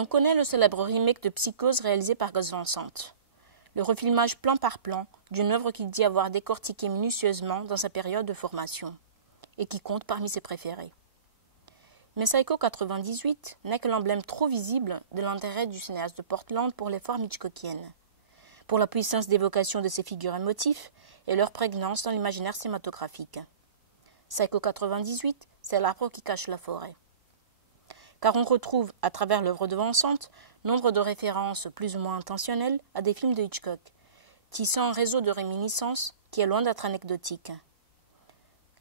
On connaît le célèbre remake de Psychose réalisé par Gus Van Sant. Le refilmage plan par plan d'une œuvre qu'il dit avoir décortiquée minutieusement dans sa période de formation et qui compte parmi ses préférés. Mais Psycho 98 n'est que l'emblème trop visible de l'intérêt du cinéaste de Portland pour les formes hitchcockiennes, pour la puissance d'évocation de ses figures et motifs et leur prégnance dans l'imaginaire cinématographique. Psycho 98, c'est l'arbre qui cache la forêt. Car on retrouve, à travers l'œuvre de Van Sant, nombre de références plus ou moins intentionnelles à des films de Hitchcock, tissant un réseau de réminiscences qui est loin d'être anecdotique.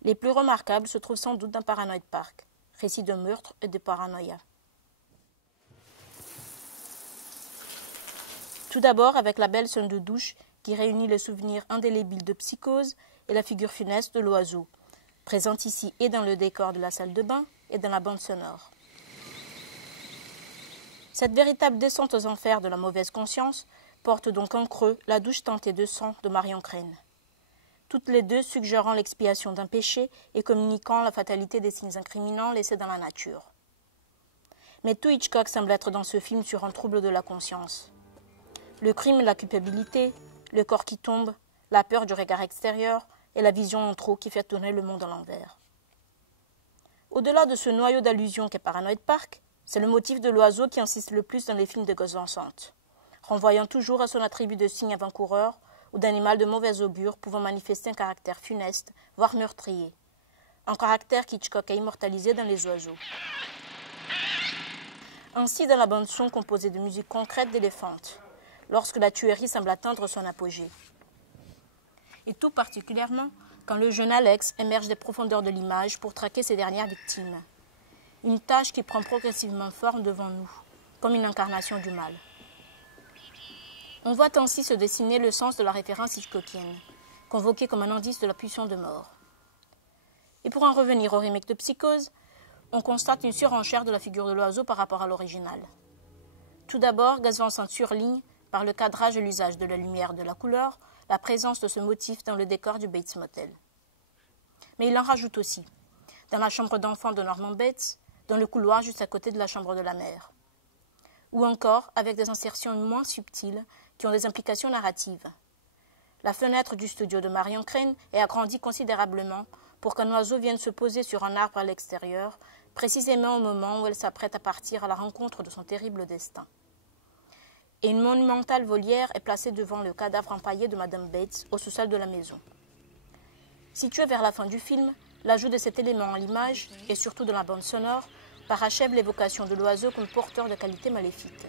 Les plus remarquables se trouvent sans doute dans Paranoid Park, récit de meurtre et de paranoïa. Tout d'abord avec la belle scène de douche qui réunit le souvenir indélébile de Psychose et la figure funeste de l'oiseau, présente ici et dans le décor de la salle de bain et dans la bande sonore. Cette véritable descente aux enfers de la mauvaise conscience porte donc en creux la douche teintée de sang de Marion Crane. Toutes les deux suggérant l'expiation d'un péché et communiquant la fatalité des signes incriminants laissés dans la nature. Mais tout Hitchcock semble être dans ce film sur un trouble de la conscience. Le crime et la culpabilité, le corps qui tombe, la peur du regard extérieur et la vision en trop qui fait tourner le monde à l'envers. Au-delà de ce noyau d'allusion qu'est Paranoid Park, c'est le motif de l'oiseau qui insiste le plus dans les films de Gus Van Sant, renvoyant toujours à son attribut de signe avant-coureur ou d'animal de mauvais augure pouvant manifester un caractère funeste, voire meurtrier, un caractère qu'Hitchcock a immortalisé dans les oiseaux. Ainsi dans la bande-son composée de musique concrète d'éléphantes, lorsque la tuerie semble atteindre son apogée. Et tout particulièrement quand le jeune Alex émerge des profondeurs de l'image pour traquer ses dernières victimes. Une tâche qui prend progressivement forme devant nous, comme une incarnation du mal. On voit ainsi se dessiner le sens de la référence hitchcockienne, convoquée comme un indice de la pulsion de mort. Et pour en revenir au remake de Psychose, on constate une surenchère de la figure de l'oiseau par rapport à l'original. Tout d'abord, Gus Van Sant surligne, par le cadrage et l'usage de la lumière et de la couleur, la présence de ce motif dans le décor du Bates Motel. Mais il en rajoute aussi, dans la chambre d'enfant de Norman Bates, dans le couloir juste à côté de la chambre de la mère. Ou encore avec des insertions moins subtiles qui ont des implications narratives. La fenêtre du studio de Marion Crane est agrandie considérablement pour qu'un oiseau vienne se poser sur un arbre à l'extérieur, précisément au moment où elle s'apprête à partir à la rencontre de son terrible destin. Et une monumentale volière est placée devant le cadavre empaillé de Madame Bates au sous-sol de la maison. Situé vers la fin du film, l'ajout de cet élément à l'image, et surtout de la bande sonore, parachève l'évocation de l'oiseau comme porteur de qualités maléfiques.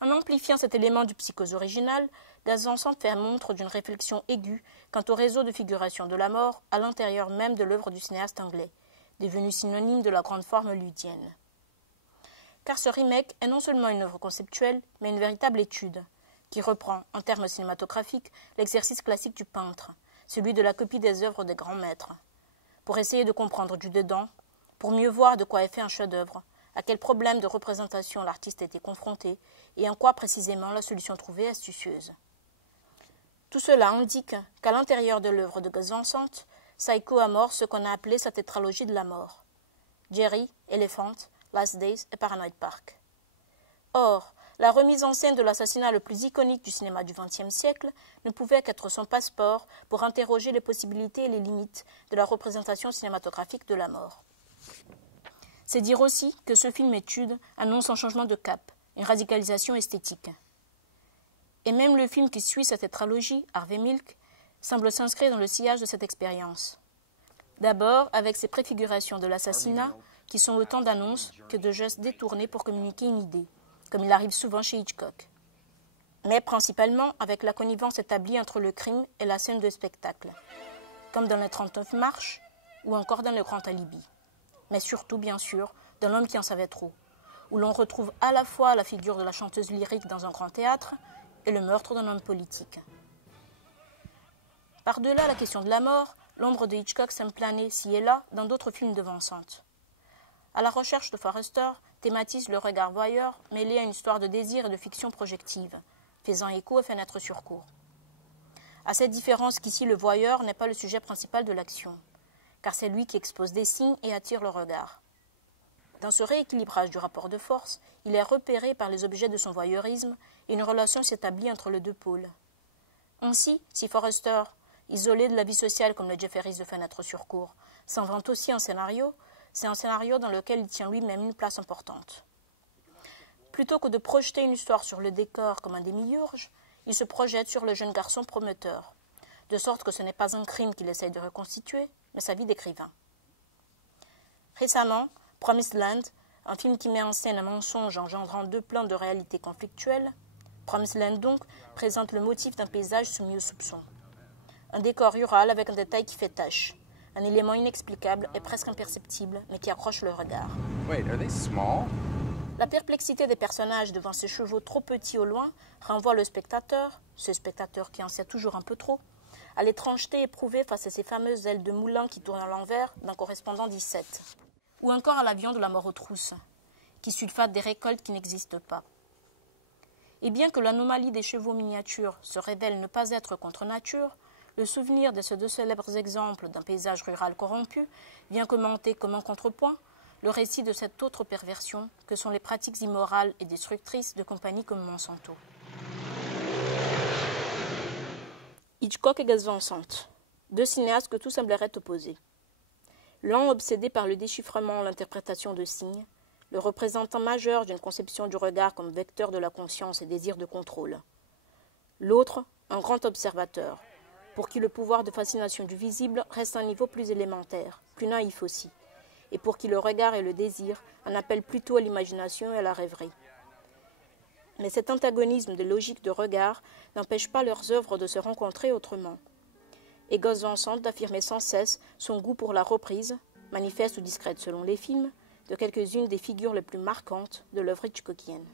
En amplifiant cet élément du Psychose original, Gus Van Sant fait montre d'une réflexion aiguë quant au réseau de figuration de la mort à l'intérieur même de l'œuvre du cinéaste anglais, devenu synonyme de la grande forme ludienne. Car ce remake est non seulement une œuvre conceptuelle, mais une véritable étude, qui reprend, en termes cinématographiques, l'exercice classique du peintre, celui de la copie des œuvres des grands maîtres, pour essayer de comprendre du dedans, pour mieux voir de quoi est fait un chef-d'œuvre, à quel problème de représentation l'artiste a été confronté et en quoi précisément la solution trouvée est astucieuse. Tout cela indique qu'à l'intérieur de l'œuvre de Gus Van Sant, Psycho amorce ce qu'on a appelé sa tétralogie de la mort. Jerry, Elephant, Last Days et Paranoid Park. Or, la remise en scène de l'assassinat le plus iconique du cinéma du XXe siècle ne pouvait qu'être son passeport pour interroger les possibilités et les limites de la représentation cinématographique de la mort. C'est dire aussi que ce film-étude annonce un changement de cap, une radicalisation esthétique. Et même le film qui suit cette tétralogie, Harvey Milk, semble s'inscrire dans le sillage de cette expérience. D'abord avec ses préfigurations de l'assassinat, qui sont autant d'annonces que de gestes détournés pour communiquer une idée, comme il arrive souvent chez Hitchcock. Mais principalement avec la connivence établie entre le crime et la scène de spectacle, comme dans les 39 marches ou encore dans le Grand Alibi. Mais surtout, bien sûr, dans L'homme qui en savait trop, où l'on retrouve à la fois la figure de la chanteuse lyrique dans un grand théâtre et le meurtre d'un homme politique. Par-delà la question de la mort, l'ombre de Hitchcock semble planer ci et là dans d'autres films de Van Sant. À la recherche de Forrester thématise le regard voyeur mêlé à une histoire de désir et de fiction projective, faisant écho aux fenêtres sur cour. À cette différence qu'ici le voyeur n'est pas le sujet principal de l'action, car c'est lui qui expose des signes et attire le regard. Dans ce rééquilibrage du rapport de force, il est repéré par les objets de son voyeurisme et une relation s'établit entre les deux pôles. Ainsi, si Forrester, isolé de la vie sociale comme le Jefferies de Fenêtre sur cour, s'invente aussi un scénario, c'est un scénario dans lequel il tient lui-même une place importante. Plutôt que de projeter une histoire sur le décor comme un démiurge, il se projette sur le jeune garçon prometteur, de sorte que ce n'est pas un crime qu'il essaye de reconstituer, mais sa vie d'écrivain. Récemment, Promised Land, un film qui met en scène un mensonge engendrant deux plans de réalité conflictuelle, Promised Land donc présente le motif d'un paysage soumis au soupçon. Un décor rural avec un détail qui fait tache, un élément inexplicable et presque imperceptible, mais qui accroche le regard. Wait, are they small? La perplexité des personnages devant ces chevaux trop petits au loin renvoie le spectateur, ce spectateur qui en sait toujours un peu trop, à l'étrangeté éprouvée face à ces fameuses ailes de moulin qui tournent à l'envers d'un correspondant 17, ou encore à l'avion de la mort aux trousses, qui sulfate des récoltes qui n'existent pas. Et bien que l'anomalie des chevaux miniatures se révèle ne pas être contre nature, le souvenir de ces deux célèbres exemples d'un paysage rural corrompu vient commenter comme un contrepoint le récit de cette autre perversion que sont les pratiques immorales et destructrices de compagnies comme Monsanto. Hitchcock et Gus Van Sant, deux cinéastes que tout semblerait opposer. L'un obsédé par le déchiffrement, l'interprétation de signes, le représentant majeur d'une conception du regard comme vecteur de la conscience et désir de contrôle. L'autre, un grand observateur, pour qui le pouvoir de fascination du visible reste un niveau plus élémentaire, plus naïf aussi, et pour qui le regard et le désir en appellent plutôt à l'imagination et à la rêverie. Mais cet antagonisme de logique de regard n'empêche pas leurs œuvres de se rencontrer autrement. Et Gus Van Sant d'affirmer sans cesse son goût pour la reprise, manifeste ou discrète selon les films, de quelques-unes des figures les plus marquantes de l'œuvre hitchcockienne.